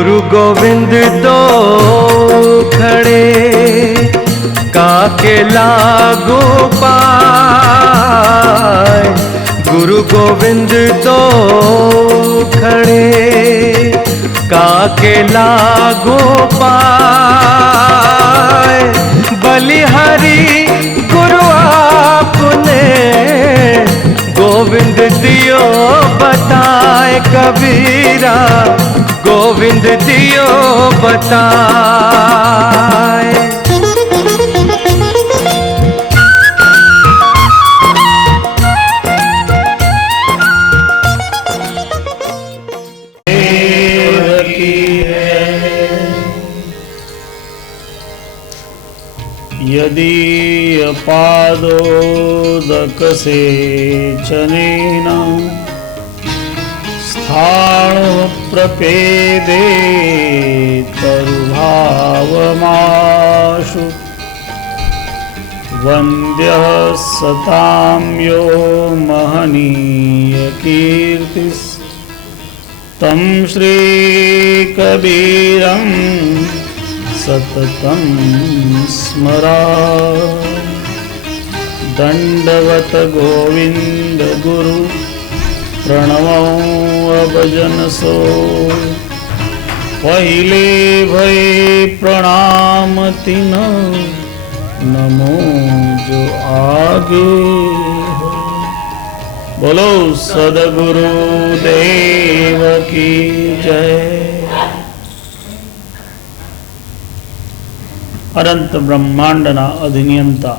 गुरु गोविंद तो खड़े काके लागू पाए। गुरु गोविंद तो खड़े काके लागू पाए। बलिहारी गुरु आपने गोविंद दियो बताए। कबीरा गोविंद दियो बताए। यदि पादोदकसे चनेन स्थाणुः प्रपेदे तरुभावमाशु। वन्द्यः सतां यो महनीयकीर्तिस् तं श्रीकबीरं सततं स्मरा। दंडवत गोविंद गुरु प्रणवो अभजन सो। पहिले भय प्रणाम तिन नमो जो आगे हो। बोलो सदगुरु देव की जय। अनंत ब्रह्मांडना अधिनियंता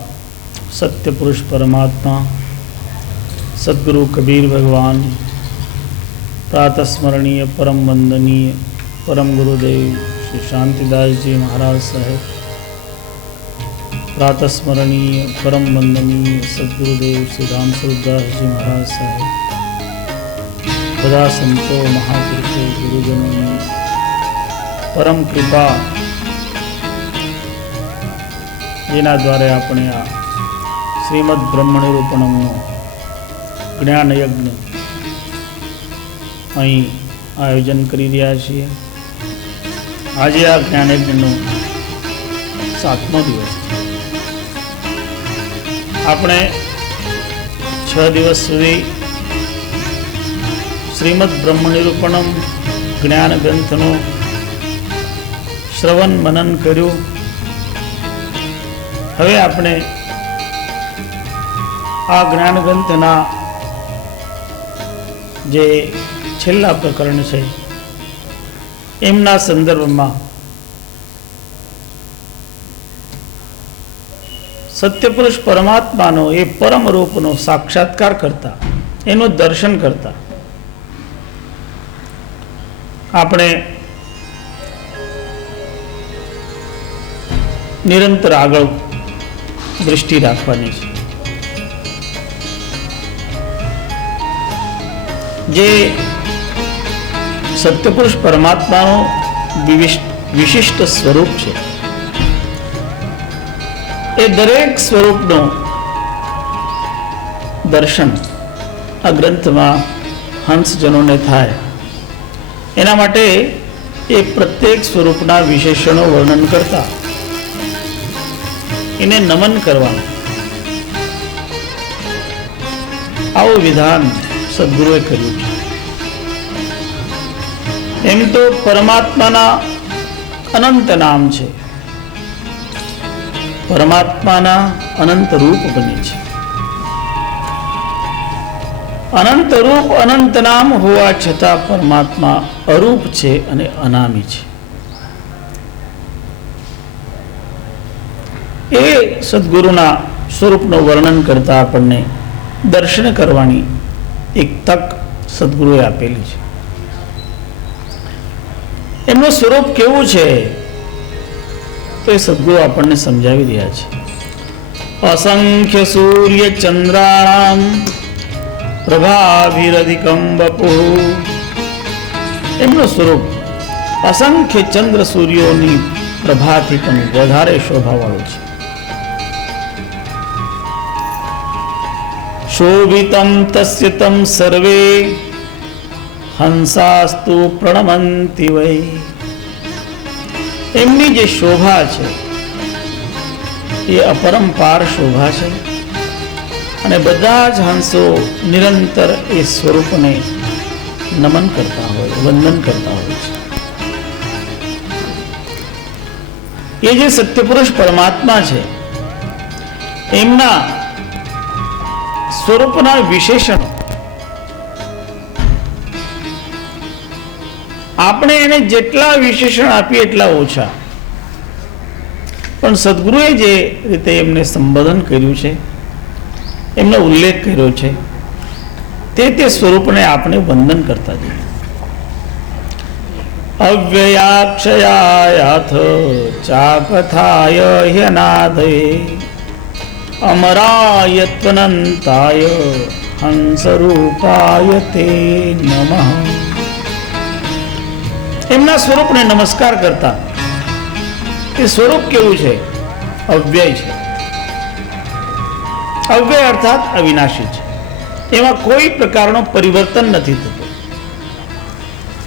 सत्य पुरुष परमात्मा सद्गुरु कबीर भगवान, प्रातस्मरणीय परम वंदनीय परम गुरुदेव श्री शांतिदास जी महाराज साहेब, प्रातस्मरणीय परम वंदनीय सद्गुरुदेव श्री राम स्वरूपदास जी महाराज साहेब, બધા સંતો મહાપુરુષો ગુરુજનોની પરમ કૃપા જેના દ્વારા આપણે આ શ્રીમદ બ્રહ્મનિરૂપણમનો જ્ઞાન યજ્ઞ અહીં આયોજન કરી રહ્યા છીએ. આજે આ જ્ઞાન યજ્ઞનો 7મો દિવસ છે. આપણે 6 દિવસ સુધી શ્રીમદ બ્રહ્મનિરૂપણમ જ્ઞાન ગ્રંથનું શ્રવણ મનન કર્યું. હવે આપણે આ જ્ઞાન ગ્રંથના જે છેલ્લા પ્રકરણ છે એમના સંદર્ભમાં સત્યપુરુષ પરમાત્માનો એ પરમ રૂપનો સાક્ષાત્કાર કરતા, એનું દર્શન કરતા આપણે નિરંતર આગળ દૃષ્ટિ રાખવાની છે. જે સત્યપુરુષ પરમાત્માનું વિશિષ્ટ સ્વરૂપ છે એ દરેક સ્વરૂપનું દર્શન આ ગ્રંથમાં હંસજનોને થાય. એના માટે એ પ્રત્યેક સ્વરૂપના વિશેષણો વર્ણન કરતા એને નમન કરવાનું આવું વિધાન સદગુરુએ કર્યું છે. એમ તો પરમાત્માના અનંત નામ છે, પરમાત્માના અનંત રૂપ બને છે. અનંત રૂપ અનંત નામ હોવા છતાં પરમાત્મા અરૂપ છે અને અનામી છે. એ સદગુરુના સ્વરૂપનું વર્ણન કરતા આપણને દર્શન કરવાની એક તક સદગુરુએ આપેલી છે. એમનું સ્વરૂપ કેવું છે તો એ સદગુરુ આપણને સમજાવી રહ્યા છે. અસંખ્ય સૂર્ય ચંદ્રાણામ પ્રભાભિરધિકમ વપુઃ. એમનું સ્વરૂપ અસંખ્ય ચંદ્ર સૂર્યોની પ્રભાથી પણ વધારે શોભાવાળું છે. શોભિતમ તસ્ય તમ સર્વે હંસાસ્તુ પ્રણમંતિ વૈ. એમની જે શોભા છે એ અપરંપાર શોભા છે અને બધા જ હંસો નિરંતર એ સ્વરૂપને નમન કરતા હોય, વંદન કરતા હોય છે. એ જે સત્યપુરુષ પરમાત્મા છે એમના સ્વરૂપના વિશેષણો આપણે એને જેટલા વિશેષણ આપીએ એટલા ઓછા. પણ સદગુરુએ જે રીતે એમને સંબોધન કર્યું છે, એમનો ઉલ્લેખ કર્યો છે, તે સ્વરૂપને આપણે વંદન કરતા જઈએ. અવ્યયાક્ષયાયાથ ચાકથાય હ્યનાદયે અમરાય ત્વનંતાય હંસરૂપાય તે નમઃ. એમના સ્વરૂપને નમસ્કાર કરતા. એ સ્વરૂપ કેવું છે? અવ્યય છે. અવ્યય અર્થાત અવિનાશી છે. એમાં કોઈ પ્રકારનો પરિવર્તન નથી થતું.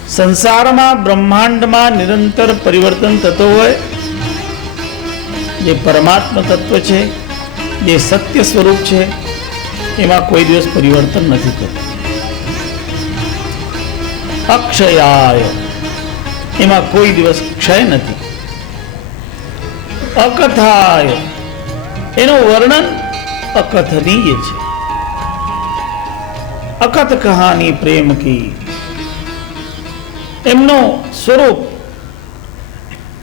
સંસારમાં બ્રહ્માંડમાં નિરંતર પરિવર્તન થતો હોય, જે પરમાત્મા તત્વ છે, જે સત્ય સ્વરૂપ છે, એમાં કોઈ દિવસ પરિવર્તન નથી થતું. અક્ષયાય, એમાં કોઈ દિવસ ક્ષય નથી. અકથાય, એનું વર્ણન અકથનીય છે. અકથ કહાની પ્રેમ કી, એમનું સ્વરૂપ,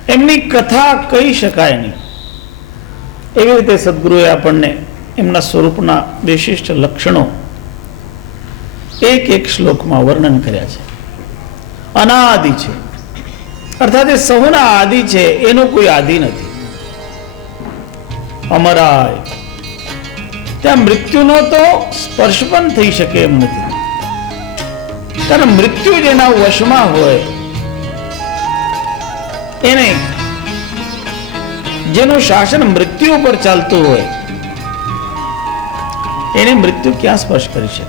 એમની કથા કહી શકાય નહીં. એવી રીતે સદગુરુએ આપણને એમના સ્વરૂપના વિશિષ્ટ લક્ષણો એક એક શ્લોકમાં વર્ણન કર્યા છે. અનાદિ છે, અર્થાત એ સૌના આદિ છે, એનો કોઈ આદિ નથી. અમરાય, ત્યાં મૃત્યુનો તો સ્પર્શ પણ થઈ શકે એમ નથી. કારણ મૃત્યુ જેના વશમાં હોય, એને જેનું શાસન મૃત્યુ પર ચાલતું હોય, એને મૃત્યુ ક્યાં સ્પર્શ કરી શકે?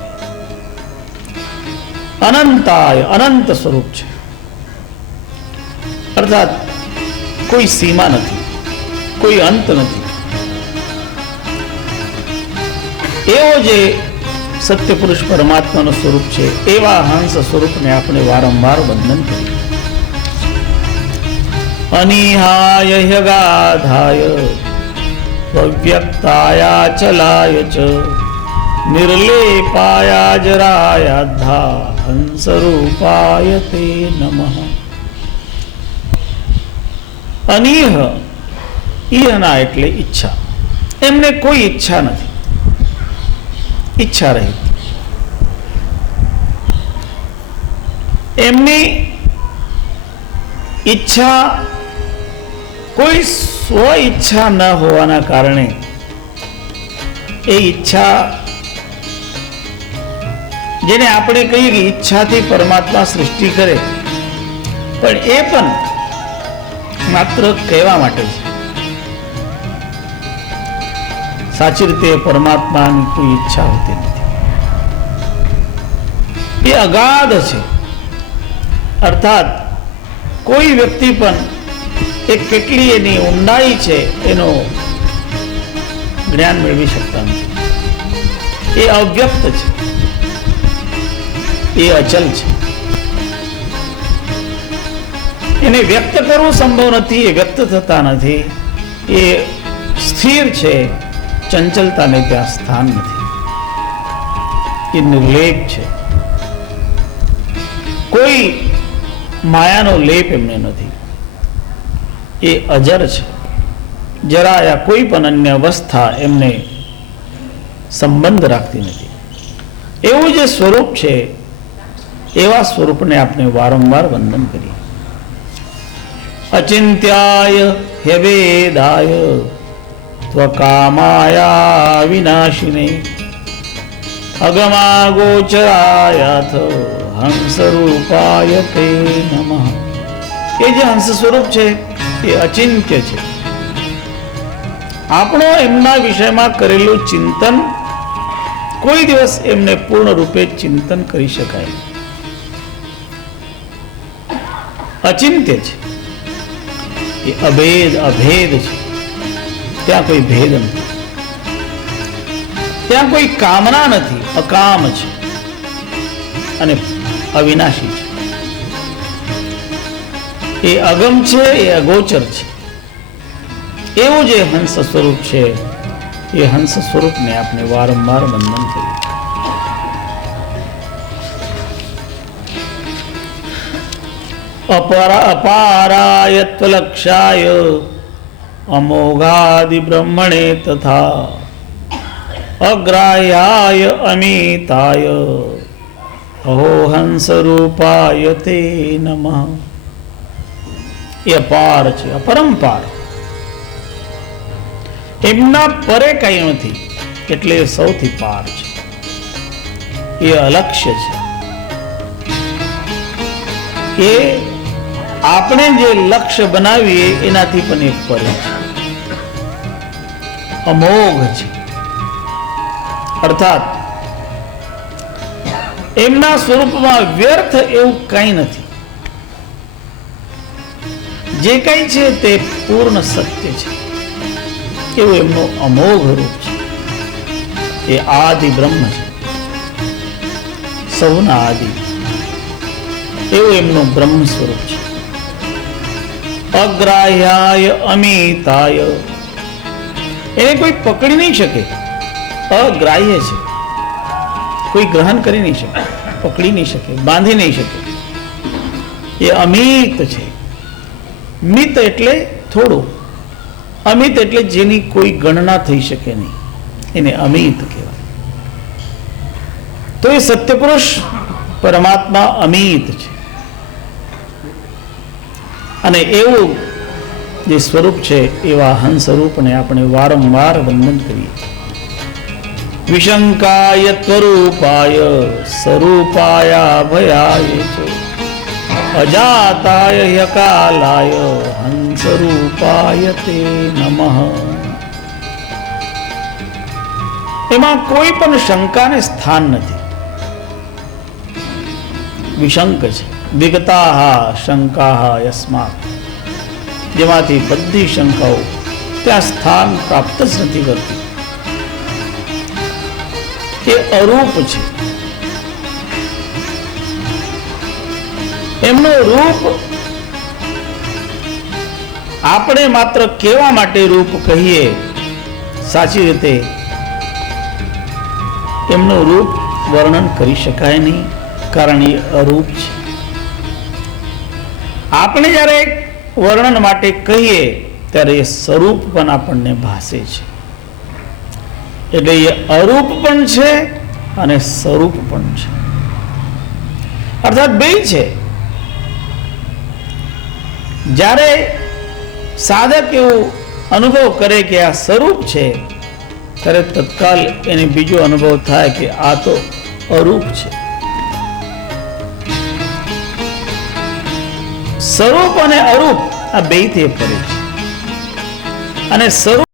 અનંતાય, અનંત સ્વરૂપ છે, અર્થાત કોઈ સીમા નથી, કોઈ અંત નથી. એવો જે સત્ય પુરુષ પરમાત્માનું સ્વરૂપ છે, એવા હંસ સ્વરૂપને આપણે વારંવાર વંદન કરીએ. અનિહાય હ્યગાધાય વ્યક્તાયા ચલાય ચ નિર્લેપાયા જરાયાધા હંસરૂપાય તે નમઃ. અનિહ, ઈહના એટલે ઈચ્છા. એમને કોઈ ઈચ્છા નથી, ઈચ્છા રહી. એમની ઈચ્છા કોઈ સ્વ ઈચ્છા ન હોવાના કારણે એ ઈચ્છા, જેને આપણે કહીએ કે ઈચ્છાથી પરમાત્મા સૃષ્ટિ કરે, પણ એ પણ માત્ર કહેવા માટે છે. સાચી રીતે પરમાત્માની કોઈ ઈચ્છા હોતી નથી. એ અગાધ છે, અર્થાત કોઈ વ્યક્તિ પણ એ કેટલી એની ઊંડાઈ છે એનો જ્ઞાન મેળવી શકતા નથી. એ અવ્યક્ત છે, એ અચલ છે. એને વ્યક્ત કરવું સંભવ નથી, એ વ્યક્ત થતા નથી. એ સ્થિર છે, ચંચલતાને ત્યાં સ્થાન નથી. એ નિર્લેપ છે, કોઈ માયાનો લેપ એમને નથી. એ અજર છે, જરાયા કોઈ પણ અન્ય અવસ્થા એમને સંબંધ રાખતી નથી. એવું જે સ્વરૂપ છે, એવા સ્વરૂપને આપણે વારંવાર વંદન કરીએ. અચિંત્યાય હ્યવેદાય ત્વકામાયા વિનાશિને અગમાગોચરાયાથ હંસરૂપાય તે નમઃ. એ જે હંસ સ્વરૂપ છે એ અચિંત્ય છે. આપણો એમના વિષયમાં કરેલું ચિંતન કોઈ દિવસ એમને પૂર્ણ રૂપે ચિંતન કરી શકાય. અચિંત્ય છે, એ અભેદ અભેદ છે. ત્યાં કોઈ ભેદ નથી, ત્યાં કોઈ કામના નથી, અકામ છે અને અવિનાશી છે. એ અગમ છે, એ અગોચર છે. એવું જે હંસ સ્વરૂપ છે, એ હંસ સ્વરૂપને આપણે વારંવાર વંદન કરીએ. અપારાયત્વલક્ષાય અમોઘાદિ બ્રહ્મણે તથા અગ્રાહ્યાય અમિતાય અહો હંસ રૂપાય તે નમઃ. એ અપાર છે, અપરંપાર. એમના પરે કઈ નથી, એટલે એ સૌથી પાર છે. એ અલક્ષ્ય છે. એ આપણે જે લક્ષ્ય બનાવીએ એનાથી પણ એક પરે છે, અમોઘ છે. અર્થાત એમના સ્વરૂપમાં વ્યર્થ એવું કઈ નથી. જે કઈ છે તે પૂર્ણ સત્ય છે. એવું એમનું અમોઘ રૂપ છે. એ આદિ બ્રહ્મ છે, સૌના આદિ. એવું એમનું બ્રહ્મ સ્વરૂપ છે. અગ્રાહ્યાય અમિતાય, એને કોઈ પકડી નહીં શકે. અગ્રાહ્ય છે, કોઈ ગ્રહણ કરી નહીં શકે, પકડી નહીં શકે, બાંધી નહીં શકે. એ અમિત છે. મિત એટલે થોડું, અમિત એટલે જેની કોઈ ગણના થઈ શકે નહીં, એને અમિત કહેવાય. તો એ સત્યપુરુષ પરમાત્મા અમિત છે. અને એવું જે સ્વરૂપ છે એવા હંસ સ્વરૂપને આપણે વારંવાર વંદન કરીએ. વિશંકાય ત્વરૂપાય સ્વરૂપાય ભયાય છે અજાતાય યકાલાય હંસ રૂપાય તે નમઃ. એમાં કોઈ પણ શંકાને સ્થાન નથી. વિશંક છે, વિગતાહ શંકાહ યસ્માત, જેમાંથી બધી શંકાઓ ત્યાં સ્થાન પ્રાપ્ત જ નથી કરતી. એ અરૂપ છે. એમનું રૂપ આપણે માત્ર કહેવા માટે રૂપ કહીએ, સાચી રીતે એમનું રૂપ વર્ણન કરી શકાય નહીં, કારણ એ અરૂપ છે. આપણે જ્યારે વર્ણન માટે કહીએ ત્યારે એ સ્વરૂપ પણ આપણને ભાસે છે. એટલે એ અરૂપ પણ છે અને સ્વરૂપ પણ છે. અર્થાત બે છે. જ્યારે સાધક એવો અનુભવ કરે કે આ સ્વરૂપ છે, ત્યારે તત્કાલ એને બીજો અનુભવ થાય કે આ તો અરૂપ છે. સ્વરૂપ અને અરૂપ આ બે થી પરે છે. અને સ્વરૂપ